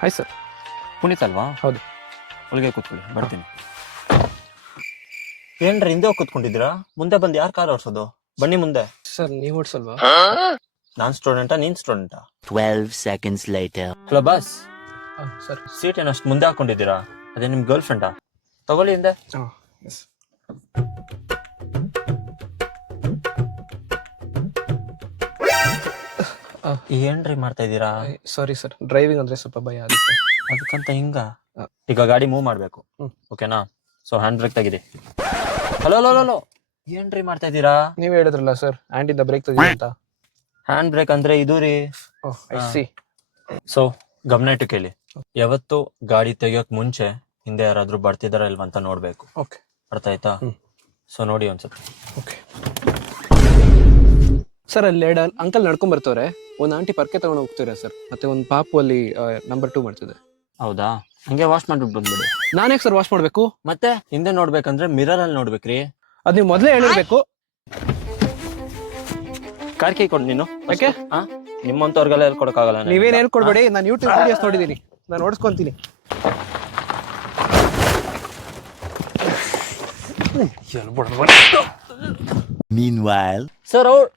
Hi sir. Puneeth ಅಲ್ವಾ? ಹೌದು. ಒಳಗೆ ಕೂತ್ಕೊಳ್ಳಿ, ಬರ್ತೀನಿ. ಏನ್ರಿ ಹಿಂದೆ ಹೋಗಿ ಕೂತ್ಕೊಂಡಿದ್ದೀರಾ? ಮುಂದೆ ಬಂದು ಯಾರು ಕಾರ್ ಓಡಿಸೋದು? ಬನ್ನಿ ಮುಂದೆ. ಸರ್ ನೀವು ಓಡಿಸಲ್ವಾ? ನಾನ್ ಸ್ಟೂಡೆಂಟಾ ನೀನ್ ಸ್ಟೂಡೆಂಟಾ? 12 seconds later. Hello boss, sir. Seat ಏನಷ್ಟು ಮುಂದೆ ಹಾಕೊಂಡಿದ್ದೀರಾ? ಅದೇ ನಿಮ್ ಗರ್ಲ್ ಫ್ರೆಂಡಾ? ತಗೊಳ್ಳಿ ಹಿಂದೆ. ಹಾಂ ಎಸ್. ಏನ್ರಿ ಮಾಡ್ತಾ ಇದ್ದೀರಾ? ಸಾರಿ ಸರ್, ಡ್ರೈವಿಂಗ್ ಅಂದರೆ ಸ್ವಲ್ಪ ಭಯ ಆಗುತ್ತೆ. ಅದಕ್ಕಂತ ಹಿಂಗ ಈಗ ಗಾಡಿ ಮೂವ್ ಮಾಡ್ಬೇಕು, ಓಕೆನಾ? ಸೊ ಹ್ಯಾಂಡ್ ಬ್ರೇಕ್ ತೆಗೀರಿ. ಹಲೋ ಹಲೋ ಹಲೋ, ಏನ್ರಿ ಮಾಡ್ತಾ ಇದ್ದೀರಾ? ನೀವು ಹೇಳಿದ್ರಲ್ಲ ಸರ್, ಹ್ಯಾಂಡಿಂದ ಬ್ರೇಕ್ ತೆಗಿ ಅಂತ. ಹ್ಯಾಂಡ್ ಬ್ರೇಕ್ ಅಂದ್ರೆ ಇದು ರೀ. ಓಹ್ ಐ ಸಿ. ಸೊ ಗಮನ ಇಟ್ಟು ಕೇಳಿ, ಯಾವತ್ತು ಗಾಡಿ ತೆಗಿಯೋಕ್ ಮುಂಚೆ ಹಿಂದೆ ಯಾರಾದ್ರೂ ಬರ್ತಿದಾರ ಇಲ್ವಾ ಅಂತ ನೋಡ್ಬೇಕು. ಓಕೆ. ಅರ್ಥ ಆಯ್ತಾ? ಸೊ ನೋಡಿ ಒಂದ್ಸತಿ. ಓಕೆ ಸರ್, ಅಲ್ಲಿ ಎರಡು ಅಂಕಲ್ ನಡ್ಕೊಂಡ್ ಬರ್ತವ್ರೆ. ಒಂದು ಆಂಟಿ ಪರ್ಕೆ ತಗೊಂಡು ಹೋಗ್ತೀರಾ ಸರ್, ಮತ್ತೆ ಒಂದು ಪಾಪು ಅಲ್ಲಿ ನಂಬರ್ 2 ಮಾಡ್ತಿದೆ. ಹೌದಾ? ಹಂಗೆ ವಾಶ್ ಮಾಡ್ಬಿಟ್ಟು ಬಂದ್ಬಿಡಿ. ನಾನೇ ಸರ್ ವಾಶ್ ಮಾಡಬೇಕು? ಮತ್ತೆ ಹಿಂದೆ ನೋಡ್ಬೇಕಂದ್ರೆ ಮಿರರ್ ಅಲ್ಲಿ ನೋಡ್ಬೇಕ್ರಿ. ಅದು ನೀವು ಮೊದಲೇ ಹೇಳಿರ್ಬೇಕು. ಕಾರ್ ಕೈ ಕೊಡ್ ನೀನು. ಯಾಕೆ? ನಿಮ್ಮಂತವ್ರಿಗೆಲ್ಲ ಹೇಳ್ಕೊಡಕ್ಕಾಗಲ್ಲ. ನೀವೇನು ಹೇಳ್ಕೊಡ್ಬೇಡಿ, ನಾನು ಯೂಟ್ಯೂಬ್ ವಿಡಿಯೋಸ್ ನೋಡಿದ್ದೀನಿ, ನಾನು ಓಡಿಸ್ಕೊಂತೀನಿ. Meanwhile. ಸರ್ ಅವ್ರು